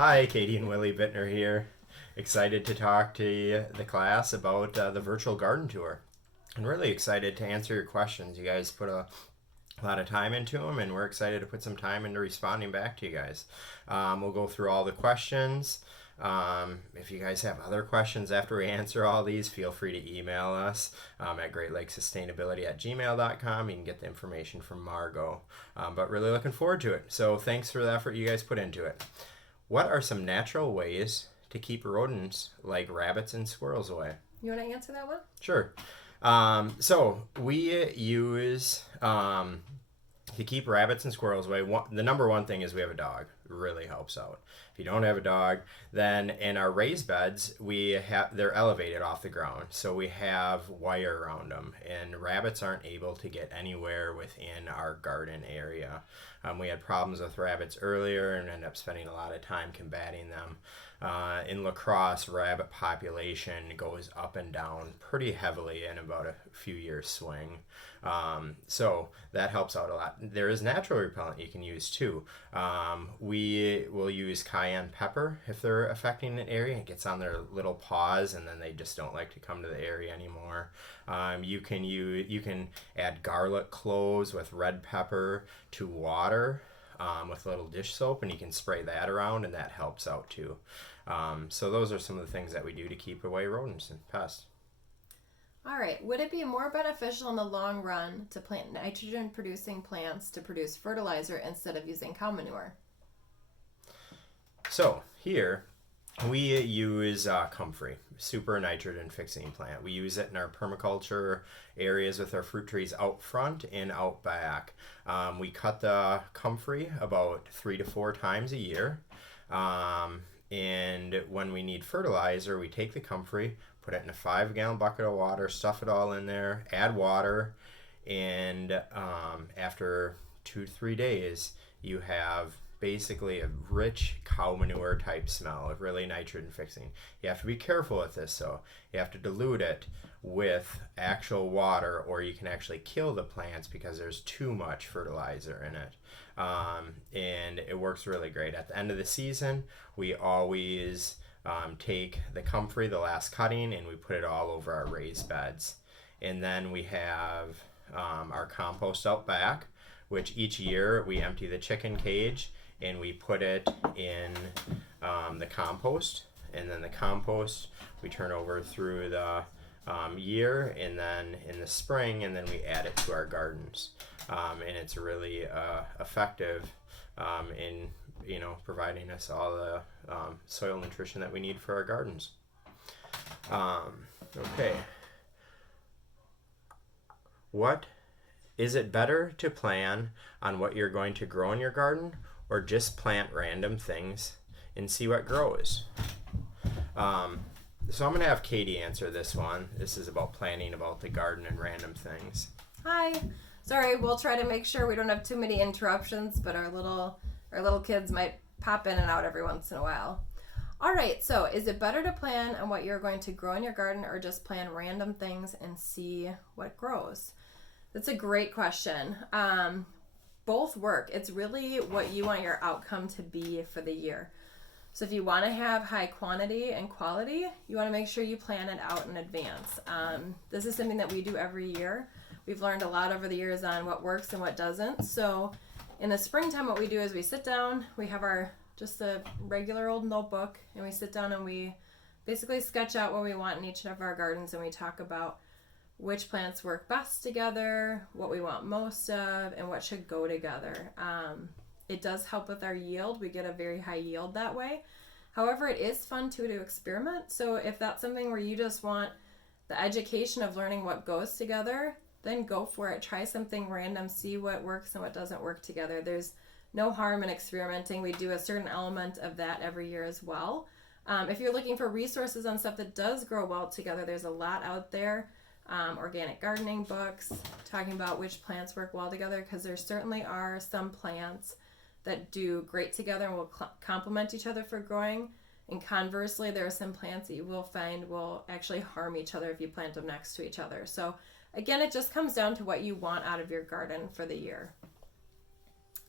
Hi, Katie and Willie Bittner here. Excited to talk to the class about the virtual garden tour. I'm really excited to answer your questions. You guys put a lot of time into them, and we're excited to put some time into responding back to you guys. We'll go through all the questions. If you guys have other questions after we answer all these, feel free to email us at greatlakesustainability@gmail.com. You can get the information from Margot. But really looking forward to it. So thanks for the effort you guys put into it. What are some natural ways to keep rodents like rabbits and squirrels away? You want to answer that one? Sure. So we use to keep rabbits and squirrels away. The number one thing is we have a dog. It really helps out. If you don't have a dog, then in our raised beds they're elevated off the ground, so we have wire around them, and rabbits aren't able to get anywhere within our garden area. We had problems with rabbits earlier and ended up spending a lot of time combating them. In La Crosse, rabbit population goes up and down pretty heavily in about a few years swing. So that helps out a lot. There is natural repellent you can use too. We will use cayenne pepper if they're affecting an area. It gets on their little paws and then they just don't like to come to the area anymore. You can add garlic cloves with red pepper to water with a little dish soap, and you can spray that around, and that helps out too. So those are some of the things that we do to keep away rodents and pests. All right. Would it be more beneficial in the long run to plant nitrogen-producing plants to produce fertilizer instead of using cow manure? So here we use comfrey, super nitrogen-fixing plant. We use it in our permaculture areas with our fruit trees out front and out back. We cut the comfrey about 3 to 4 times a year. And when we need fertilizer, we take the comfrey, put it in a 5-gallon bucket of water, stuff it all in there, add water, and after 2 to 3 days, you have basically a rich cow manure type smell, really nitrogen fixing. You have to be careful with this though. You have to dilute it with actual water, or you can actually kill the plants because there's too much fertilizer in it. And it works really great. At the end of the season, we always take the comfrey, the last cutting, and we put it all over our raised beds. And then we have our compost out back, which each year we empty the chicken cage and we put it in the compost. And then the compost we turn over through the year, and then in the spring, and then we add it to our gardens. And it's really effective in providing us all the soil nutrition that we need for our gardens. Okay. What is it better to plan on what you're going to grow in your garden, or just plant random things and see what grows? So I'm going to have Katie answer this one. This is about planning about the garden and random things. Hi. Sorry, we'll try to make sure we don't have too many interruptions, but our little kids might pop in and out every once in a while. All right, so is it better to plan on what you're going to grow in your garden, or just plan random things and see what grows? That's a great question. Both work. It's really what you want your outcome to be for the year. So if you want to have high quantity and quality, you want to make sure you plan it out in advance. This is something that we do every year. We've learned a lot over the years on what works and what doesn't. So in the springtime, what we do is we sit down, we have just a regular old notebook, and we sit down and we basically sketch out what we want in each of our gardens, and we talk about which plants work best together, what we want most of, and what should go together. It does help with our yield. We get a very high yield that way. However, it is fun too to experiment. So if that's something where you just want the education of learning what goes together, then go for it. Try something random, see what works and what doesn't work together. There's no harm in experimenting. We do a certain element of that every year as well. If you're looking for resources on stuff that does grow well together, there's a lot out there. Organic gardening books talking about which plants work well together, because there certainly are some plants that do great together and will complement each other for growing. And conversely, there are some plants that you will find will actually harm each other if you plant them next to each other. So again, it just comes down to what you want out of your garden for the year.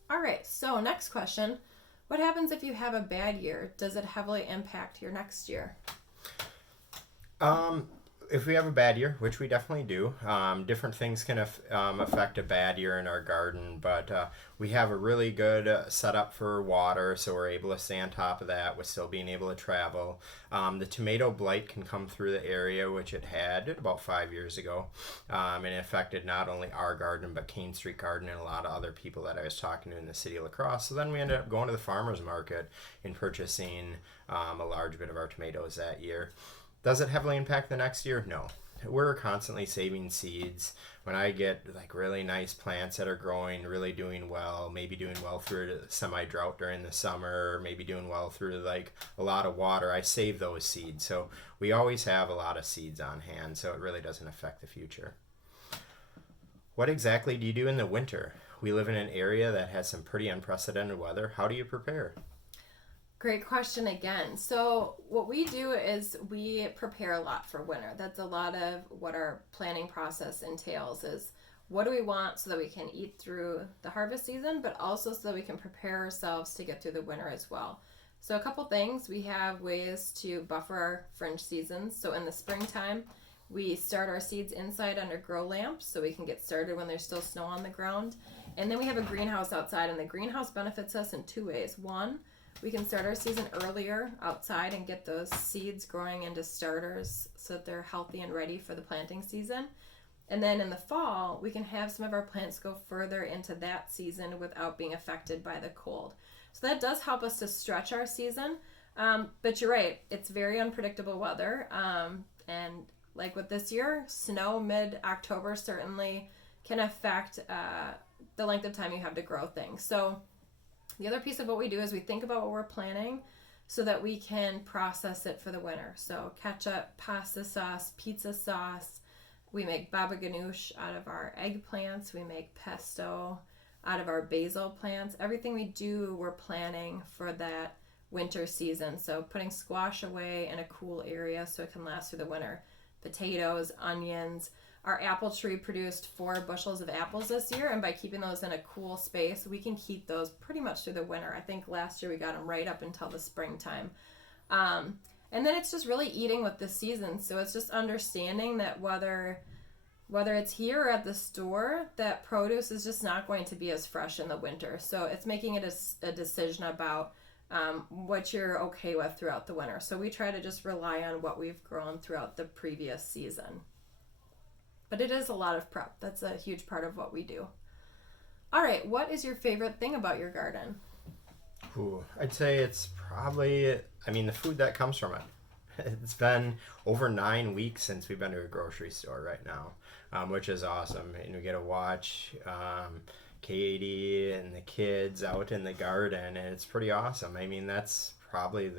All right, so next question. What happens if you have a bad year? Does it heavily impact your next year? If we have a bad year, which we definitely do, different things can affect a bad year in our garden, but we have a really good setup for water, so we're able to stay on top of that with still being able to travel. The tomato blight can come through the area, which it had about 5 years ago, and it affected not only our garden, but Cane Street Garden and a lot of other people that I was talking to in the city of La Crosse. So then we ended up going to the farmer's market and purchasing a large bit of our tomatoes that year. Does it heavily impact the next year? No. We're constantly saving seeds. When I get like really nice plants that are growing, really doing well, maybe doing well through the semi-drought during the summer, maybe doing well through like a lot of water, I save those seeds. So we always have a lot of seeds on hand, so it really doesn't affect the future. What exactly do you do in the winter? We live in an area that has some pretty unprecedented weather. How do you prepare? Great question again. So what we do is we prepare a lot for winter. That's a lot of what our planning process entails is what do we want so that we can eat through the harvest season, but also so that we can prepare ourselves to get through the winter as well. So a couple things, we have ways to buffer our fringe seasons. So in the springtime, we start our seeds inside under grow lamps so we can get started when there's still snow on the ground. And then we have a greenhouse outside, and the greenhouse benefits us in two ways. One, we can start our season earlier outside and get those seeds growing into starters so that they're healthy and ready for the planting season. And then in the fall, we can have some of our plants go further into that season without being affected by the cold. So that does help us to stretch our season. But you're right, it's very unpredictable weather. And like with this year, snow mid-October certainly can affect the length of time you have to grow things. So the other piece of what we do is we think about what we're planning so that we can process it for the winter. So ketchup, pasta sauce, pizza sauce. We make baba ganoush out of our eggplants. We make pesto out of our basil plants. Everything we do, we're planning for that winter season. So putting squash away in a cool area so it can last through the winter. Potatoes, onions. Our apple tree produced 4 bushels of apples this year, and by keeping those in a cool space, we can keep those pretty much through the winter. I think last year we got them right up until the springtime. And then it's just really eating with the season. So it's just understanding that whether it's here or at the store, that produce is just not going to be as fresh in the winter. So it's making it a decision about what you're okay with throughout the winter. So we try to just rely on what we've grown throughout the previous season. But it is a lot of prep. That's a huge part of what we do. All right, what is your favorite thing about your garden? I'd say it's probably, the food that comes from it. It's been over 9 weeks since we've been to a grocery store right now, which is awesome. And we get to watch Katie and the kids out in the garden, and it's pretty awesome. That's probably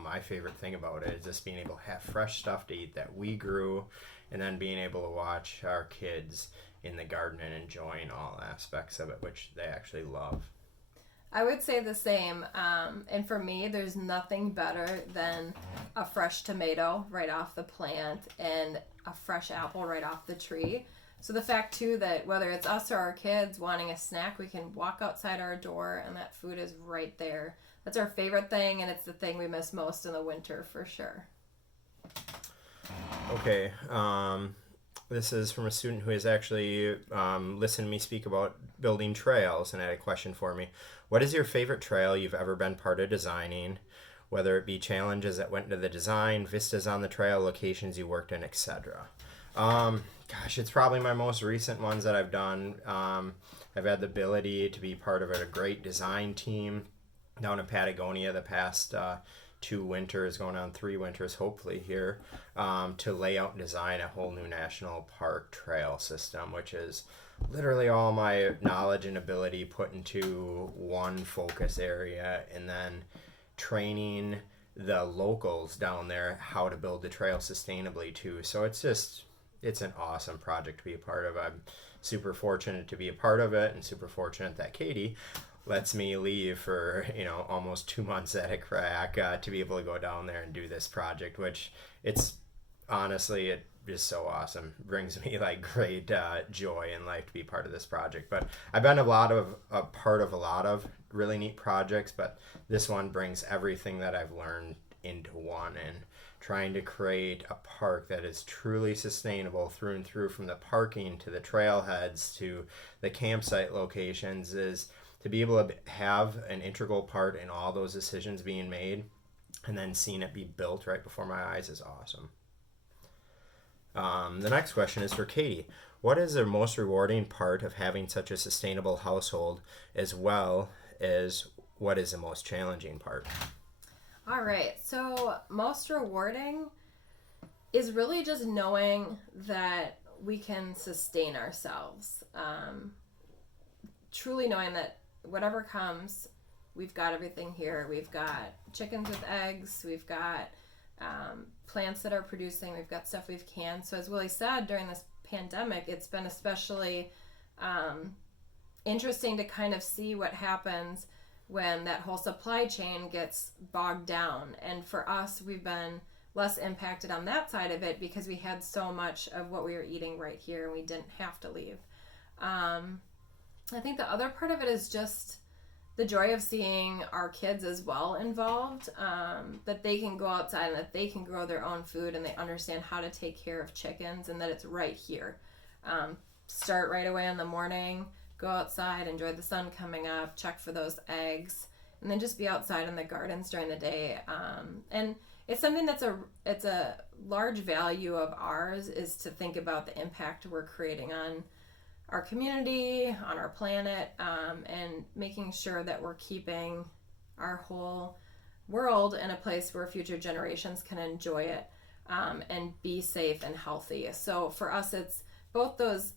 my favorite thing about it is just being able to have fresh stuff to eat that we grew, and then being able to watch our kids in the garden and enjoying all aspects of it, which they actually love. I would say the same. And for me, there's nothing better than a fresh tomato right off the plant and a fresh apple right off the tree. So the fact, too, that whether it's us or our kids wanting a snack, we can walk outside our door and that food is right there. That's our favorite thing, and it's the thing we miss most in the winter for sure. Okay, this is from a student who has actually listened to me speak about building trails and had a question for me. What is your favorite trail you've ever been part of designing, whether it be challenges that went into the design, vistas on the trail, locations you worked in, etc.? It's probably my most recent ones that I've done. I've had the ability to be part of a great design team down in Patagonia the past 2 winters, going on 3 winters hopefully here, to lay out and design a whole new national park trail system, which is literally all my knowledge and ability put into one focus area, and then training the locals down there how to build the trail sustainably too. So it's an awesome project to be a part of. I'm super fortunate to be a part of it, and super fortunate that Katie lets me leave for almost 2 months at a crack to be able to go down there and do this project, which it is so awesome. It brings me great joy in life to be part of this project. But I've been a part of a lot of really neat projects, but this one brings everything that I've learned into one, and trying to create a park that is truly sustainable through and through, from the parking to the trailheads to the campsite locations, is to be able to have an integral part in all those decisions being made, and then seeing it be built right before my eyes is awesome. The next question is for Katie. What is the most rewarding part of having such a sustainable household, as well as what is the most challenging part? All right. So most rewarding is really just knowing that we can sustain ourselves. Truly knowing that whatever comes, we've got everything here. We've got chickens with eggs. We've got plants that are producing. We've got stuff we've canned. So as Willie said, during this pandemic, it's been especially interesting to kind of see what happens when that whole supply chain gets bogged down. And for us, we've been less impacted on that side of it because we had so much of what we were eating right here and we didn't have to leave. I think the other part of it is just the joy of seeing our kids as well involved, that they can go outside and that they can grow their own food and they understand how to take care of chickens and that it's right here. Start right away in the morning, go outside, enjoy the sun coming up, check for those eggs, and then just be outside in the gardens during the day. And it's something that's it's a large value of ours, is to think about the impact we're creating on our community, on our planet, and making sure that we're keeping our whole world in a place where future generations can enjoy it and be safe and healthy. So for us, it's both those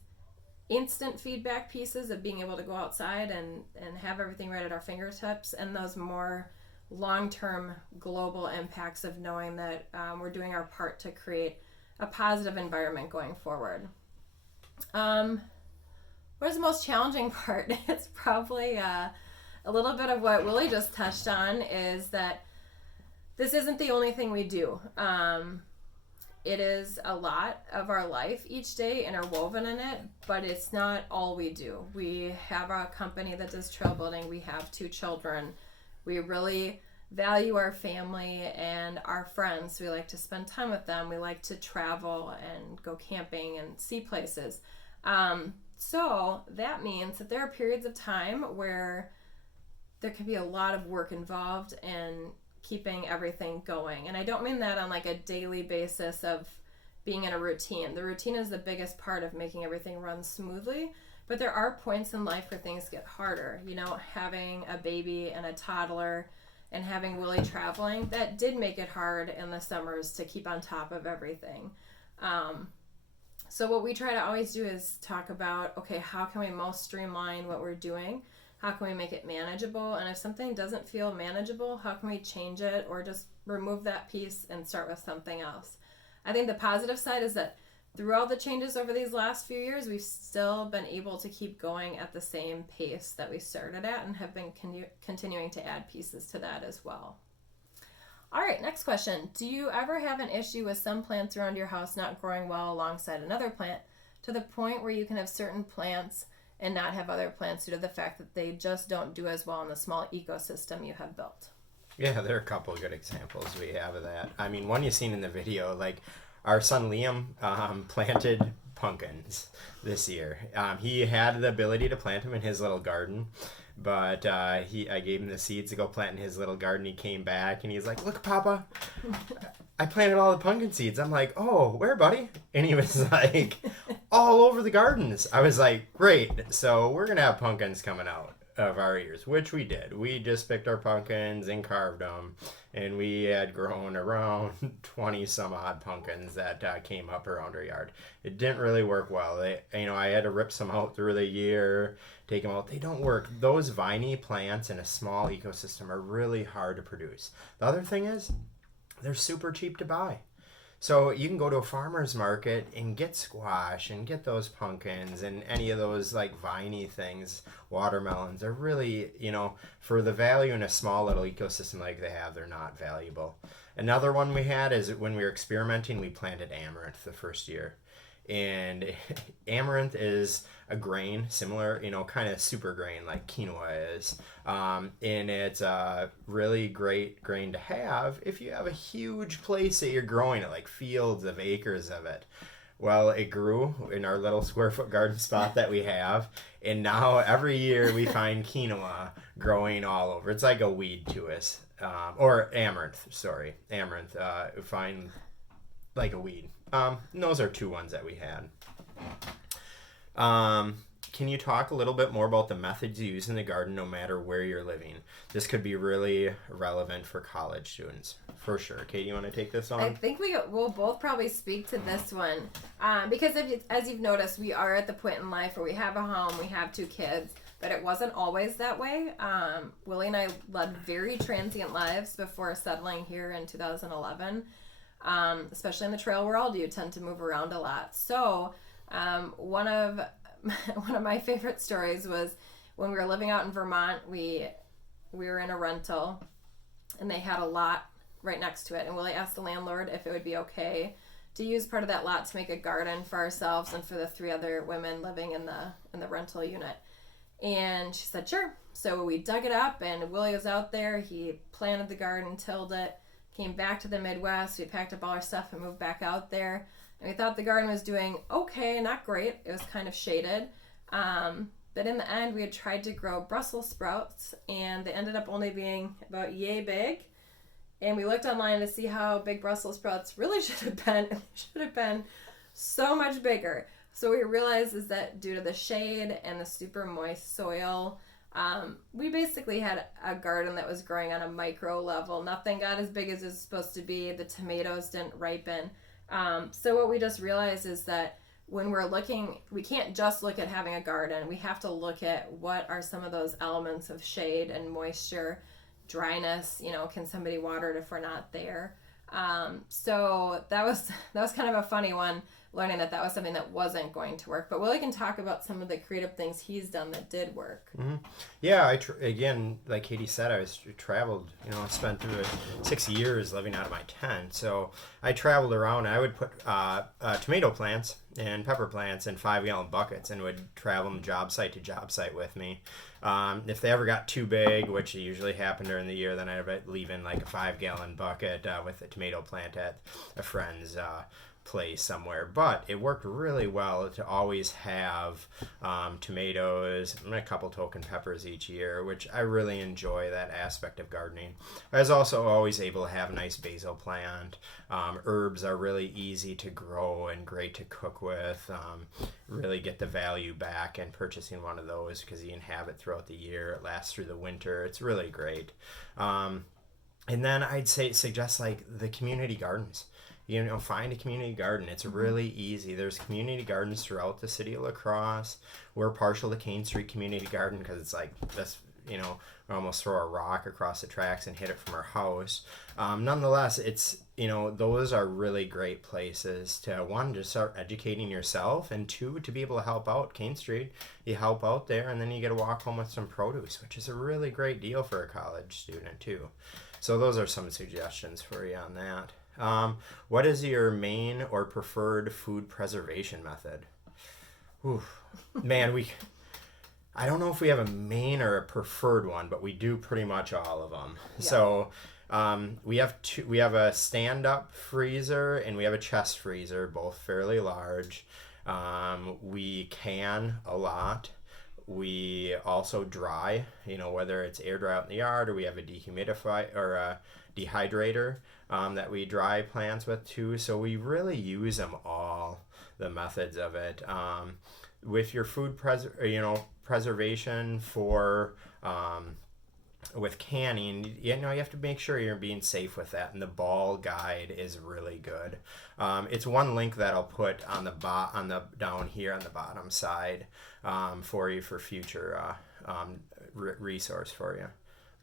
instant feedback pieces of being able to go outside and have everything right at our fingertips, and those more long-term global impacts of knowing that we're doing our part to create a positive environment going forward. What is the most challenging part? It's probably a little bit of what Willie just touched on, is that this isn't the only thing we do. It is a lot of our life each day interwoven in it, but it's not all we do. We have a company that does trail building. We have 2 children. We really value our family and our friends. We like to spend time with them. We like to travel and go camping and see places. So that means that there are periods of time where there can be a lot of work involved in keeping everything going. And I don't mean that on like a daily basis of being in a routine. The routine is the biggest part of making everything run smoothly, but there are points in life where things get harder. You know, having a baby and a toddler and having Willie traveling, that did make it hard in the summers to keep on top of everything. So what we try to always do is talk about, okay, how can we most streamline what we're doing? How can we make it manageable? And if something doesn't feel manageable, how can we change it or just remove that piece and start with something else? I think the positive side is that through all the changes over these last few years, we've still been able to keep going at the same pace that we started at and have been continuing to add pieces to that as well. All right, next question. Do you ever have an issue with some plants around your house not growing well alongside another plant, to the point where you can have certain plants and not have other plants due to the fact that they just don't do as well in the small ecosystem you have built? Yeah, there are a couple of good examples we have of that. I mean, one you've seen in the video, like our son Liam planted pumpkins this year. He had the ability to plant them in his little garden, but I gave him the seeds to go plant in his little garden. He came back and he's like, "Look, Papa, I planted all the pumpkin seeds." I'm like, "Oh, where, buddy?" And he was like, "All over the gardens." I was like, "Great, so we're gonna have pumpkins coming out of our ears," which we did. We just picked our pumpkins and carved them, and we had grown around 20 some odd pumpkins that came up around our yard. It didn't really work well. I had to rip some out through the year, take them out. They don't work. Those viney plants in a small ecosystem are really hard to produce. The other thing is, they're super cheap to buy. So you can go to a farmer's market and get squash and get those pumpkins and any of those like viney things, watermelons. They're really, for the value in a small little ecosystem like they have, they're not valuable. Another one we had is when we were experimenting, we planted amaranth the first year. And amaranth is a grain similar, kind of super grain like quinoa is. And it's a really great grain to have if you have a huge place that you're growing it, like fields of acres of it. Well, it grew in our little square foot garden spot that we have, and now every year we find quinoa growing all over. It's like a weed to us, or amaranth. Sorry, amaranth. We find like a weed. And those are two ones that we had. Can you talk a little bit more about the methods you use in the garden no matter where you're living? This could be really relevant for college students, for sure. Kate, you want to take this on? I think we'll both probably speak to this one because as you've noticed, we are at the point in life where we have a home, we have 2 kids, but it wasn't always that way. Willie and I led very transient lives before settling here in 2011, especially in the trail world. You tend to move around a lot. So one of my favorite stories was when we were living out in Vermont. We were in a rental, and they had a lot right next to it. And Willie asked the landlord if it would be okay to use part of that lot to make a garden for ourselves and for the 3 other women living in the rental unit. And she said, sure. So we dug it up, and Willie was out there. He planted the garden, tilled it, came back to the Midwest. We packed up all our stuff and moved back out there. And we thought the garden was doing okay, not great. It was kind of shaded. But in the end, we had tried to grow Brussels sprouts, and they ended up only being about yay big. And we looked online to see how big Brussels sprouts really should have been. They should have been so much bigger. So what we realized is that due to the shade and the super moist soil, we basically had a garden that was growing on a micro level. Nothing got as big as it was supposed to be. The tomatoes didn't ripen. So what we just realized is that when we're looking, we can't just look at having a garden. We have to look at what are some of those elements of shade and moisture, dryness. Can somebody water it if we're not there? So that was kind of a funny one, learning that was something that wasn't going to work. But Willie can talk about some of the creative things he's done that did work. Mm-hmm. Yeah, again, like Katie said, I traveled, I spent 6 years living out of my tent. So I traveled around, and I would put tomato plants and pepper plants in 5-gallon buckets and would travel them job site to job site with me. If they ever got too big, which usually happened during the year, then I'd leave in like a 5-gallon bucket with a tomato plant at a friend's place somewhere. But it worked really well to always have tomatoes and a couple token peppers each year, which I really enjoy that aspect of gardening. I was also always able to have a nice basil plant. Herbs are really easy to grow and great to cook with. Really get the value back in purchasing one of those because you can have it throughout the year. It lasts through the winter. It's really great. And then I'd suggest like the community gardens. Find a community garden. It's really easy. There's community gardens throughout the city of La Crosse. We're partial to Cane Street Community Garden because it's like this, we almost throw a rock across the tracks and hit it from our house. Nonetheless, it's, those are really great places to, 1, to start educating yourself, and 2, to be able to help out Cane Street. You help out there, and then you get to walk home with some produce, which is a really great deal for a college student, too. So those are some suggestions for you on that. What is your main or preferred food preservation method? Man, I don't know if we have a main or a preferred one, but we do pretty much all of them. Yeah. So we have a stand-up freezer and we have a chest freezer, both fairly large. We can a lot. We also dry, whether it's air dry out in the yard, or we have a dehumidifier or a dehydrator that we dry plants with too. So we really use them all, the methods of it. With your food preservation for with canning, you have to make sure you're being safe with that, and the ball guide is really good. It's one link that I'll put on the down here on the bottom side for you for future resource for you.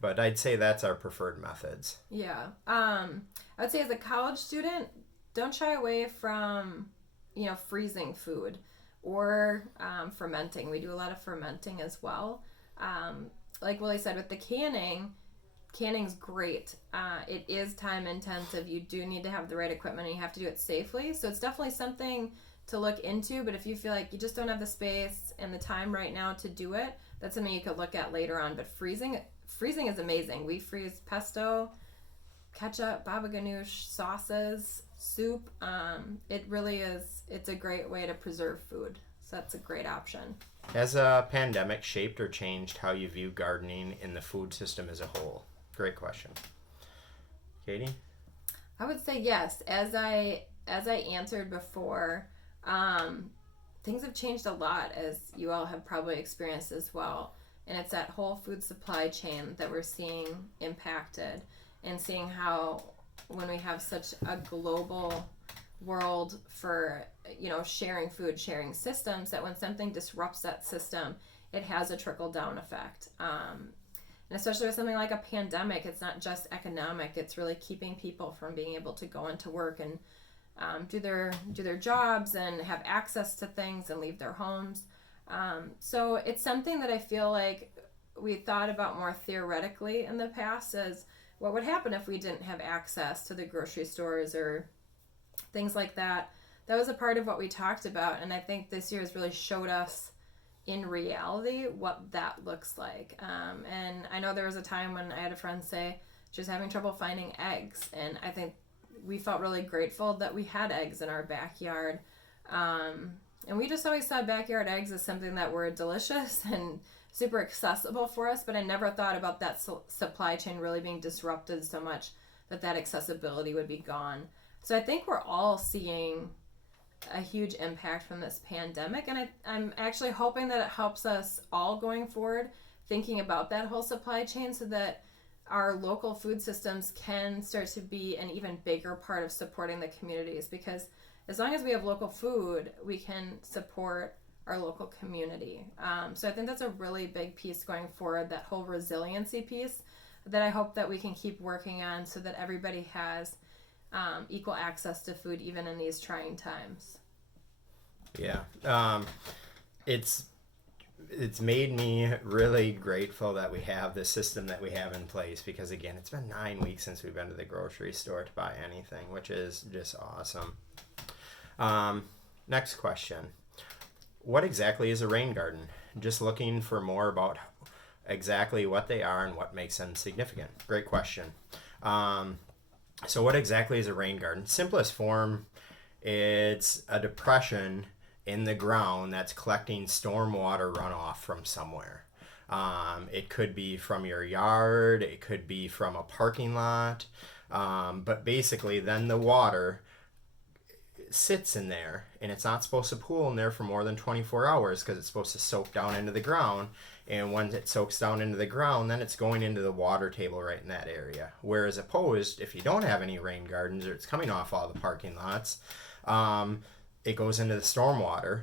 But I'd say that's our preferred methods. Yeah. I would say as a college student, don't shy away from, freezing food or fermenting. We do a lot of fermenting as well. Like Willie said, with the canning's great. It is time intensive. You do need to have the right equipment, and you have to do it safely. So it's definitely something to look into, but if you feel like you just don't have the space and the time right now to do it, that's something you could look at later on. But freezing is amazing. We freeze pesto, ketchup, baba ganoush, sauces, soup. It really is, it's a great way to preserve food. So that's a great option. Has a pandemic shaped or changed how you view gardening in the food system as a whole? Great question. Katie? I would say yes. As I answered before, things have changed a lot, as you all have probably experienced as well. And it's that whole food supply chain that we're seeing impacted, and seeing how when we have such a global world for, sharing food, sharing systems, that when something disrupts that system, it has a trickle-down effect. And especially with something like a pandemic, it's not just economic, it's really keeping people from being able to go into work and do their jobs and have access to things and leave their homes. So it's something that I feel like we thought about more theoretically in the past, as what would happen if we didn't have access to the grocery stores or things like that. That was a part of what we talked about, and I think this year has really showed us in reality what that looks like. And I know there was a time when I had a friend say she was having trouble finding eggs, and I think we felt really grateful that we had eggs in our backyard. And we just always saw backyard eggs as something that were delicious and super accessible for us, but I never thought about that supply chain really being disrupted so much that accessibility would be gone. So I think we're all seeing a huge impact from this pandemic, and I'm actually hoping that it helps us all going forward, thinking about that whole supply chain, so that our local food systems can start to be an even bigger part of supporting the communities, because as long as we have local food, we can support our local community. So I think that's a really big piece going forward, that whole resiliency piece that I hope that we can keep working on, so that everybody has equal access to food even in these trying times. Yeah. It's made me really grateful that we have the system that we have in place, because again, it's been 9 weeks since we've been to the grocery store to buy anything, which is just awesome. Next question. What exactly is a rain garden? Just looking for more about exactly what they are and what makes them significant. Great question. So what exactly is a rain garden? Simplest form, it's a depression in the ground that's collecting stormwater runoff from somewhere. It could be from your yard, it could be from a parking lot, but basically then the water sits in there, and it's not supposed to pool in there for more than 24 hours because it's supposed to soak down into the ground. And when it soaks down into the ground, then it's going into the water table right in that area. Whereas opposed, if you don't have any rain gardens, or it's coming off all the parking lots, it goes into the stormwater.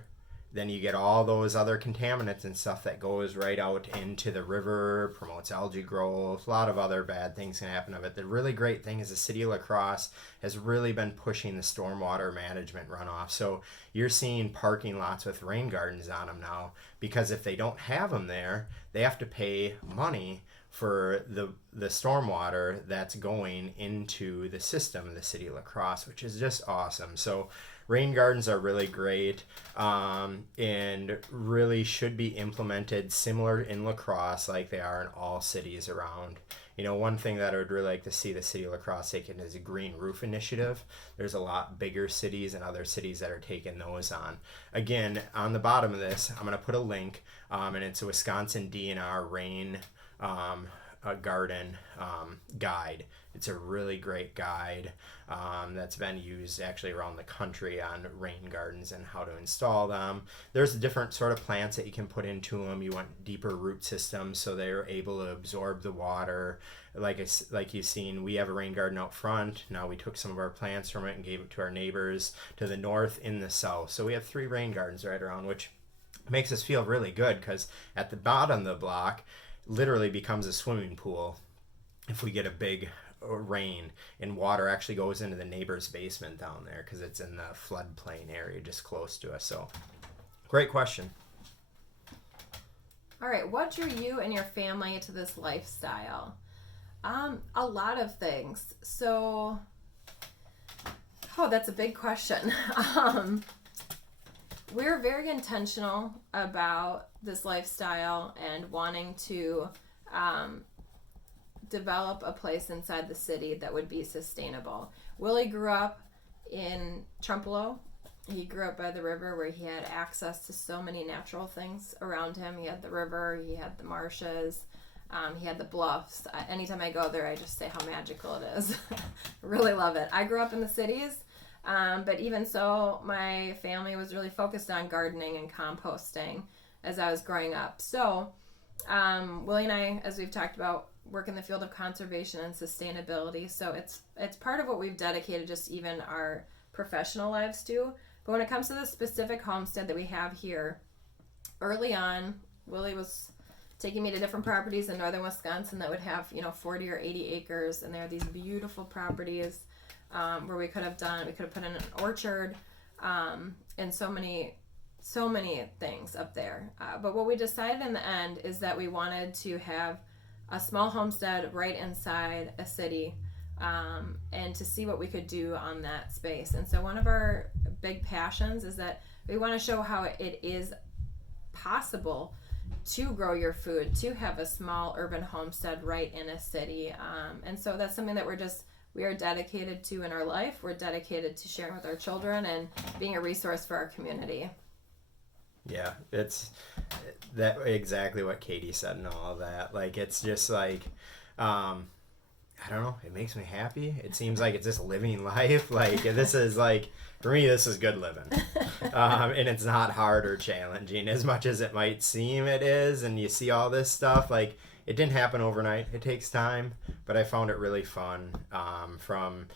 Then you get all those other contaminants and stuff that goes right out into the river, promotes algae growth, a lot of other bad things can happen of it. The really great thing is the city of La Crosse has really been pushing the stormwater management runoff. So you're seeing parking lots with rain gardens on them now, because if they don't have them there, they have to pay money for the stormwater that's going into the system of the city of La Crosse, which is just awesome. So rain gardens are really great, and really should be implemented similar in La Crosse like they are in all cities around. One thing that I would really like to see the city of La Crosse taking is a green roof initiative. There's a lot bigger cities and other cities that are taking those on. Again, on the bottom of this, I'm going to put a link, and it's a Wisconsin DNR rain a garden guide. It's a really great guide that's been used actually around the country on rain gardens and how to install them. There's different sort of plants that you can put into them. You want deeper root systems so they're able to absorb the water. Like you've seen, we have a rain garden out front. Now we took some of our plants from it and gave it to our neighbors to the north and the south. So we have 3 rain gardens right around, which makes us feel really good, because at the bottom of the block literally becomes a swimming pool if we get a big rain, and water actually goes into the neighbor's basement down there because it's in the floodplain area just close to us. So great question. All right, what drew you and your family to this lifestyle? A lot of things. So that's a big question. we're very intentional about this lifestyle and wanting to develop a place inside the city that would be sustainable. Willie grew up in Trempealeau. He grew up by the river where he had access to so many natural things around him. He had the river, he had the marshes, he had the bluffs. Anytime I go there, I just say how magical it is. Really love it. I grew up in the cities, but even so, my family was really focused on gardening and composting as I was growing up. So Willie and I, as we've talked about, work in the field of conservation and sustainability. So it's part of what we've dedicated just even our professional lives to. But when it comes to the specific homestead that we have here, early on, Willie was taking me to different properties in northern Wisconsin that would have 40 or 80 acres, and there are these beautiful properties where we could have put in an orchard and so many things up there. But what we decided in the end is that we wanted to have a small homestead right inside a city, and to see what we could do on that space. And so one of our big passions is that we want to show how it is possible to grow your food, to have a small urban homestead right in a city. And so that's something that we are dedicated to in our life. We're dedicated to sharing with our children and being a resource for our community. Yeah, it's that exactly what Katie said and all of that. Like, it's just like, I don't know, it makes me happy. It seems like it's just living life. Like, this is like, for me, this is good living. And it's not hard or challenging as much as it might seem it is. And you see all this stuff, like, it didn't happen overnight. It takes time, but I found it really fun, from,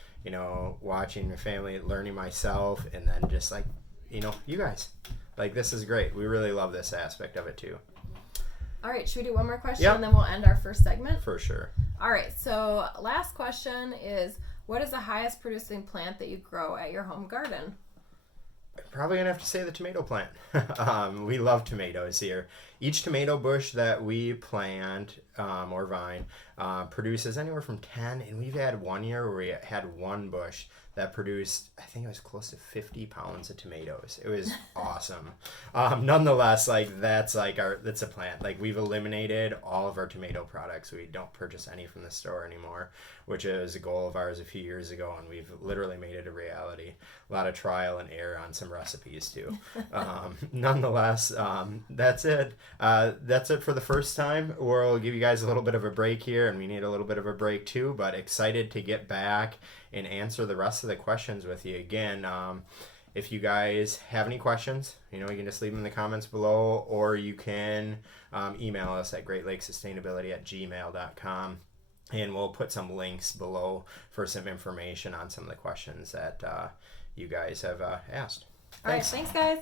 watching my family, learning myself, and then just like, you guys. Like, this is great. We really love this aspect of it too. All right, should we do one more question? Yep. And then we'll end our first segment? For sure. All right, so last question is, what is the highest producing plant that you grow at your home garden? Probably gonna have to say the tomato plant. We love tomatoes here. Each tomato bush that we plant, or vine, produces anywhere from 10, and we've had one year where we had one bush that produced, I think it was close to 50 pounds of tomatoes. It was awesome. Nonetheless, like, that's a plant. Like, we've eliminated all of our tomato products. We don't purchase any from the store anymore, which is a goal of ours a few years ago, and we've literally made it a reality. A lot of trial and error on some recipes too. Nonetheless, that's it. That's it for the first time. We'll give you guys a little bit of a break here, and we need a little bit of a break too, but excited to get back and answer the rest of the questions with you. Again, if you guys have any questions, you can just leave them in the comments below, or you can email us at greatlakesustainability@gmail.com, and we'll put some links below for some information on some of the questions that you guys have asked. All right, thanks guys.